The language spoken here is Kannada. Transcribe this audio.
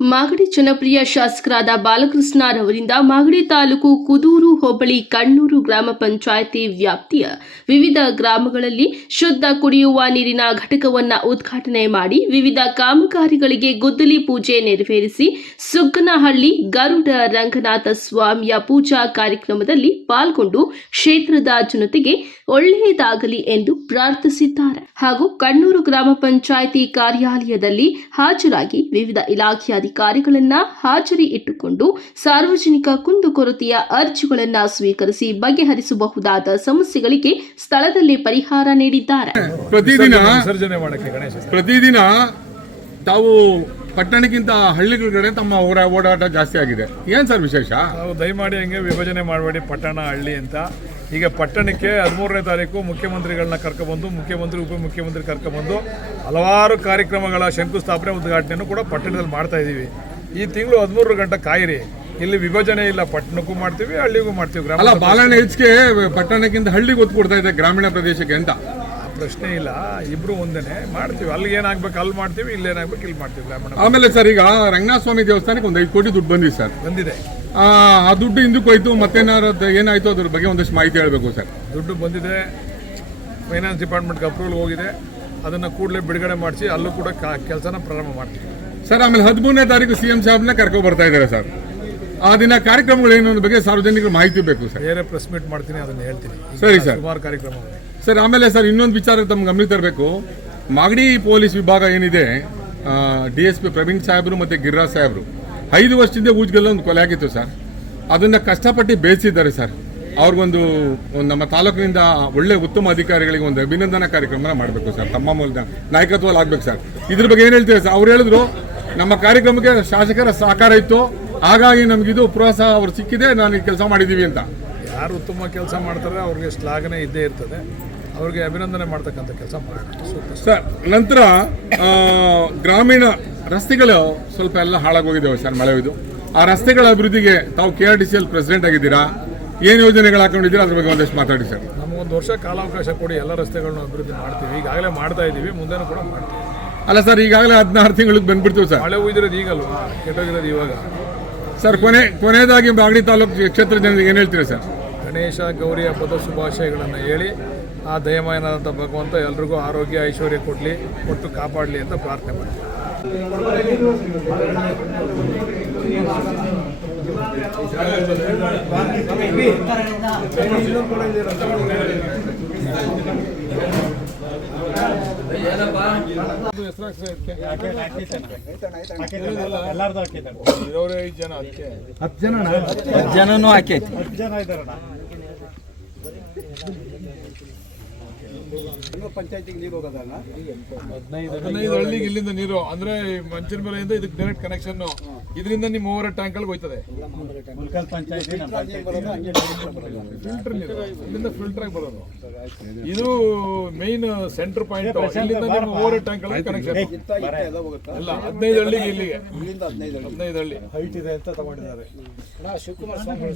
ಮಾಗಡಿ ಜನಪ್ರಿಯ ಶಾಸಕರಾದ ಬಾಲಕೃಷ್ಣರವರಿಂದ ಮಾಗಡಿ ತಾಲೂಕು ಕುದೂರು ಹೋಬಳಿ ಕಣ್ಣೂರು ಗ್ರಾಮ ಪಂಚಾಯಿತಿ ವ್ಯಾಪ್ತಿಯ ವಿವಿಧ ಗ್ರಾಮಗಳಲ್ಲಿ ಶುದ್ಧ ಕುಡಿಯುವ ನೀರಿನ ಘಟಕವನ್ನು ಉದ್ಘಾಟನೆ ಮಾಡಿ ವಿವಿಧ ಕಾಮಗಾರಿಗಳಿಗೆ ಗುದ್ದಲಿ ಪೂಜೆ ನೆರವೇರಿಸಿ ಸುಗ್ಗನಹಳ್ಳಿ ಗರುಡ ರಂಗನಾಥ ಸ್ವಾಮಿಯ ಪೂಜಾ ಕಾರ್ಯಕ್ರಮದಲ್ಲಿ ಪಾಲ್ಗೊಂಡು ಕ್ಷೇತ್ರದ ಜನತೆಗೆ ಒಳ್ಳೆಯದಾಗಲಿ ಎಂದು ಪ್ರಾರ್ಥಿಸಿದ್ದಾರೆ. ಹಾಗೂ ಕಣ್ಣೂರು ಗ್ರಾಮ ಪಂಚಾಯಿತಿ ಕಾರ್ಯಾಲಯದಲ್ಲಿ ಹಾಜರಾಗಿ ವಿವಿಧ ಇಲಾಖೆಯ ಅಧಿಕಾರಿಗಳನ್ನ ಹಾಜರಿ ಇಟ್ಟುಕೊಂಡು ಸಾರ್ವಜನಿಕ ಕುಂದುಕೊರತೆಯ ಅರ್ಜಿಗಳನ್ನು ಸ್ವೀಕರಿಸಿ ಬಗೆಹರಿಸಬಹುದಾದ ಸಮಸ್ಯೆಗಳಿಗೆ ಸ್ಥಳದಲ್ಲಿ ಪರಿಹಾರ ನೀಡಿದ್ದಾರೆ. ಪ್ರತಿದಿನ ತಾವು ಪಟ್ಟಣಕ್ಕಿಂತ ಹಳ್ಳಿಗಳ ಕಡೆ ತಮ್ಮ ಓಡಾಟ ಜಾಸ್ತಿ ಆಗಿದೆ. ಏನ್ ಸರ್ ವಿಶೇಷ? ನಾವು ದಯಮಾಡಿ ಹಂಗೆ ವಿಭಜನೆ ಮಾಡಬೇಡಿ ಪಟ್ಟಣ ಹಳ್ಳಿ ಅಂತ. ಈಗ ಪಟ್ಟಣಕ್ಕೆ 13ನೇ ತಾರೀಕು ಮುಖ್ಯಮಂತ್ರಿಗಳನ್ನ ಕರ್ಕೊಬಂದು ಮುಖ್ಯಮಂತ್ರಿ ಉಪಮುಖ್ಯಮಂತ್ರಿ ಕರ್ಕೊಬಂದು ಹಲವಾರು ಕಾರ್ಯಕ್ರಮಗಳ ಶಂಕುಸ್ಥಾಪನೆ ಉದ್ಘಾಟನೆಯನ್ನು ಕೂಡ ಪಟ್ಟಣದಲ್ಲಿ ಮಾಡ್ತಾ ಇದ್ದೀವಿ. ಈ ತಿಂಗಳು 13 ಗಂಟೆ ಕಾಯಿರಿ. ಇಲ್ಲಿ ವಿಭಜನೆ ಇಲ್ಲ, ಪಟ್ಟಣಕ್ಕೂ ಮಾಡ್ತೀವಿ ಹಳ್ಳಿಗೂ ಮಾಡ್ತೀವಿ. ಅಲ್ಲ, ಬಾಲಣ್ಣ ಹೆಚ್ಚಿಗೆ ಪಟ್ಟಣಕ್ಕಿಂತ ಹಳ್ಳಿಗೆ ಒತ್ತು ಕೊಡ್ತಾ ಇದೆ ಗ್ರಾಮೀಣ ಪ್ರದೇಶಕ್ಕೆ ಅಂತ ಪ್ರಶ್ನೆ ಇಲ್ಲ, ಇಬ್ರು ಒಂದೇನೆ ಮಾಡ್ತೀವಿ. ಅಲ್ಲಿ ಏನಾಗ್ಬೇಕು ಅಲ್ಲಿ ಮಾಡ್ತೀವಿ, ಇಲ್ಲಿ ಏನಾಗ್ಬೇಕು ಇಲ್ಲಿ ಮಾಡ್ತೀವಿ ಗ್ರಾಮೀಣ. ಆಮೇಲೆ ಸರ್, ಈಗ ರಂಗನಾಥ ಸ್ವಾಮಿ ದೇವಸ್ಥಾನಕ್ಕೆ ಒಂದು 5 ಕೋಟಿ ದುಡ್ಡು ಬಂದಿದೆ ಸರ್. ಬಂದಿದೆ. ಆ ದುಡ್ಡು ಹಿಂದಕ್ಕೆ ಹೋಯ್ತು, ಮತ್ತೇನಾದ್ರು ಏನಾಯ್ತು ಅದ್ರ ಬಗ್ಗೆ ಒಂದಷ್ಟು ಮಾಹಿತಿ ಹೇಳಬೇಕು ಸರ್. ದುಡ್ಡು ಬಂದಿದೆ, ಫೈನಾನ್ಸ್ ಡಿಪಾರ್ಟ್ಮೆಂಟ್ಗೆ ಅಪ್ರೂವಲ್ ಹೋಗಿದೆ. ಅದನ್ನು ಕೂಡಲೇ ಬಿಡುಗಡೆ ಮಾಡಿಸಿ ಅಲ್ಲೂ ಕೂಡ ಕೆಲಸನ ಪ್ರಾರಂಭ ಮಾಡ್ತೀವಿ ಸರ್. ಆಮೇಲೆ 13ನೇ ತಾರೀಕು CM ಸಾಹೇಬ್ನ ಕರ್ಕೊ ಬರ್ತಾ ಇದ್ದಾರೆ ಸರ್. ಆ ದಿನ ಕಾರ್ಯಕ್ರಮಗಳೇನು ಅನ್ನೋ ಬಗ್ಗೆ ಸಾರ್ವಜನಿಕರು ಮಾಹಿತಿ ಬೇಕು ಸರ್. ಬೇರೆ ಪ್ರೆಸ್ ಮೀಟ್ ಮಾಡ್ತೀನಿ, ಅದನ್ನು ಹೇಳ್ತೀನಿ. ಸರಿ ಸರ್. ಸುಮಾರು ಕಾರ್ಯಕ್ರಮ ಸರ್. ಆಮೇಲೆ ಸರ್, ಇನ್ನೊಂದು ವಿಚಾರ ತಮ್ಮ ಗಮನ ತರಬೇಕು. ಮಾಗಡಿ ಪೊಲೀಸ್ ವಿಭಾಗ ಏನಿದೆ, DSP ಪ್ರವೀಣ್ ಸಾಹೇಬರು ಮತ್ತು ಗಿರಿರಾಜ್ ಸಾಹೇಬರು 5 ವರ್ಷದಿಂದ ಊಜ್ಗೆಲ್ಲ ಒಂದು ಕೊಲೆ ಆಗಿತ್ತು ಸರ್. ಅದನ್ನು ಕಷ್ಟಪಟ್ಟು ಬೇಯಿಸಿದ್ದಾರೆ ಸರ್. ಅವ್ರಿಗೊಂದು ನಮ್ಮ ತಾಲೂಕಿನಿಂದ ಒಳ್ಳೆ ಉತ್ತಮ ಅಧಿಕಾರಿಗಳಿಗೆ ಒಂದು ಅಭಿನಂದನಾ ಕಾರ್ಯಕ್ರಮ ಮಾಡಬೇಕು ಸರ್. ತಮ್ಮ ಮೂಲಕ ನಾಯಕತ್ವದಲ್ಲಿ ಆಗ್ಬೇಕು ಸರ್. ಇದ್ರ ಬಗ್ಗೆ ಏನು ಹೇಳ್ತೀವಿ ಸರ್? ಅವ್ರು ಹೇಳಿದ್ರು ನಮ್ಮ ಕಾರ್ಯಕ್ರಮಕ್ಕೆ ಶಾಸಕರ ಸಹಕಾರ ಇತ್ತು, ಹಾಗಾಗಿ ನಮಗಿದು ಪ್ರೋತ್ಸಾಹ ಅವ್ರು ಸಿಕ್ಕಿದೆ, ನಾನು ಕೆಲಸ ಮಾಡಿದ್ದೀವಿ ಅಂತ. ಯಾರು ಉತ್ತಮ ಕೆಲಸ ಮಾಡ್ತಾರೆ ಅವ್ರಿಗೆ ಶ್ಲಾಘನೆ ಇದ್ದೇ ಇರ್ತದೆ. ಅವ್ರಿಗೆ ಅಭಿನಂದನೆ ಮಾಡ್ತಕ್ಕಂಥ ಕೆಲಸ ಮಾಡಿ ಸರ್. ನಂತರ ಗ್ರಾಮೀಣ ರಸ್ತೆಗಳು ಸ್ವಲ್ಪ ಎಲ್ಲ ಹಾಳಾಗೋಗಿದ್ದಾವೆ ಸರ್, ಮಳೆ ಇದು. ಆ ರಸ್ತೆಗಳ ಅಭಿವೃದ್ಧಿಗೆ ತಾವು KRTCL ಪ್ರೆಸಿಡೆಂಟ್ ಆಗಿದ್ದೀರಾ, ಏನು ಯೋಜನೆಗಳು ಹಾಕೊಂಡಿದ್ದೀರಾ ಅದ್ರ ಬಗ್ಗೆ ಒಂದಷ್ಟು ಮಾತಾಡಿ ಸರ್. ನಮಗೊಂದು ವರ್ಷ ಕಾಲಾವಕಾಶ ಕೊಡಿ, ಎಲ್ಲ ರಸ್ತೆಗಳನ್ನ ಅಭಿವೃದ್ಧಿ ಮಾಡ್ತೀವಿ. ಈಗಾಗಲೇ ಮಾಡ್ತಾ ಇದ್ದೀವಿ, ಮುಂದೆನೂ ಕೂಡ ಮಾಡ್ತೀವಿ. ಅಲ್ಲ ಸರ್, ಈಗಾಗಲೇ 16 ತಿಂಗಳಿಗೆ ಬಂದ್ಬಿಡ್ತೀವಿ ಸರ್. ಮಳೆ ಉಯ್ದಿರೋದು ಈಗಲ್ವಾ, ಕೆಟ್ಟೋಗಿರೋದು ಇವಾಗ ಸರ್. ಕೊನೆಯದಾಗಿ ಮಾಗಡಿ ತಾಲೂಕು ಕ್ಷೇತ್ರ ಜನರಿಗೆ ಏನು ಹೇಳ್ತೀರಾ ಸರ್? ಗಣೇಶ ಗೌರಿ ಹಬ್ಬದ ಶುಭಾಶಯಗಳನ್ನು ಹೇಳಿ ಆ ದಯಮಯನಾದಂಥ ಭಗವಂತ ಎಲ್ರಿಗೂ ಆರೋಗ್ಯ ಐಶ್ವರ್ಯ ಕೊಡಲಿ, ಕೊಟ್ಟು ಕಾಪಾಡಲಿ ಅಂತ ಪ್ರಾರ್ಥನೆ ಮಾಡ್ತೀವಿ. ಜನನು ಹಾಕೈತಿ. ಪಂಚಾಯತಿಗೆ ನೀರು ಹೋಗೋದಲ್ಲ, 15 ಹಳ್ಳಿಗೆ ಇಲ್ಲಿಂದ ನೀರು ಅಂದ್ರೆ ಮಂಚಿನ ಬೆಲೆಯಿಂದ ಇದಕ್ಕೆ ಡೈರೆಕ್ಟ್ ಕನೆಕ್ಷನ್. ಇದರಿಂದ ನಿಮ್ಮ ಓವರ್ ಟ್ಯಾಂಕ್ಗಳಿಗೆ ಹೋಯ್ತದೆ. ಫಿಲ್ಟರ್ ನೀರು ಇಲ್ಲಿಂದ ಫಿಲ್ಟರ್ ಆಗಿ ಬರೋದು. ಇದು ಮೇನ್ ಸೆಂಟರ್ ಪಾಯಿಂಟ್. ಇಲ್ಲಿಂದ ನಿಮ್ಮ ಓವರ್ ಟ್ಯಾಂಕ್ ಕನೆಕ್ಷನ್ ಎಲ್ಲ 15 ಹಳ್ಳಿಗೆ ಇಲ್ಲಿಗೆ 15 ಹಳ್ಳಿ ಹೈಟ್ ಇದೆ ಅಂತ ತಗೊಂಡಿದ್ದಾರೆ. ಶಿವಕುಮಾರ್ ಸ್ವಾಮಿ